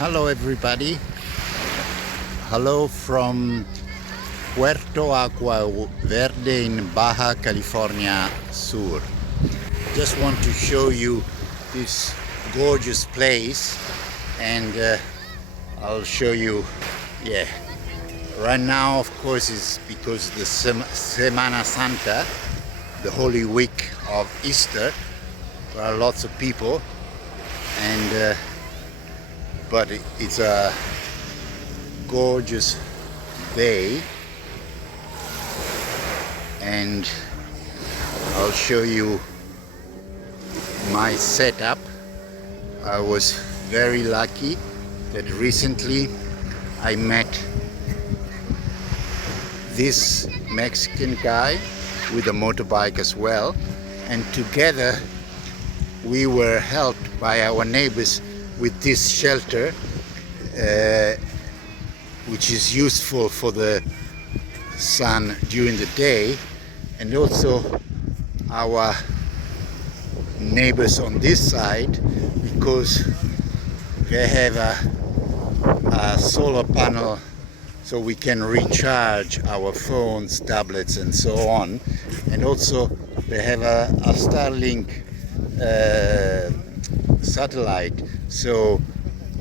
Hello everybody. Hello from Puerto Agua Verde in Baja California Sur. Just want to show you this gorgeous place, and I'll show you, right now of course is because the Semana Santa, the Holy Week of Easter. There are lots of people, and but it's a gorgeous bay, and I'll show you my setup. I was very lucky that recently I met this Mexican guy with a motorbike as well, and together we were helped by our neighbors with this shelter, which is useful for the sun during the day, and also our neighbors on this side, because they have a solar panel so we can recharge our phones, tablets and so on, and also they have a Starlink satellite, so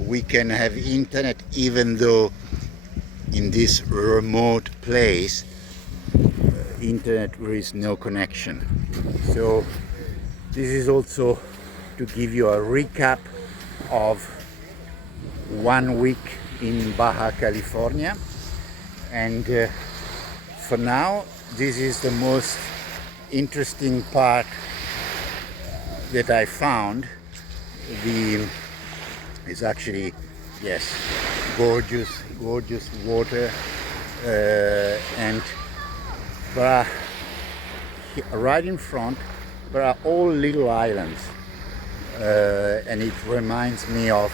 we can have internet even though in this remote place internet there is no connection. So this is also to give you a recap of 1 week in Baja California, and for now this is the most interesting part that I found. It's actually, yes, gorgeous water, and right in front there are all little islands, and it reminds me of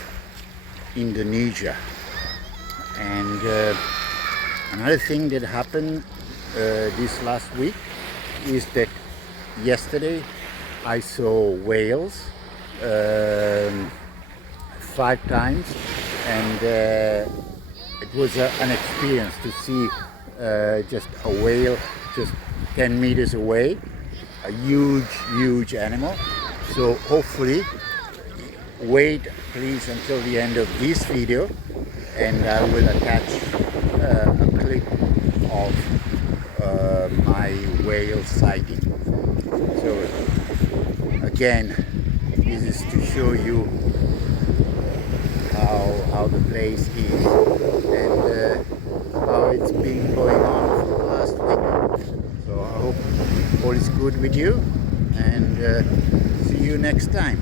Indonesia. And another thing that happened this last week is that yesterday I saw whales 5 times, and it was an experience to see just a whale just 10 meters away, a huge animal. So hopefully, wait please until the end of this video, and I will attach a clip of my whale sighting. So again, this is to show you how the place is, and how it's been going on for the last week. So I hope all is good with you, and see you next time.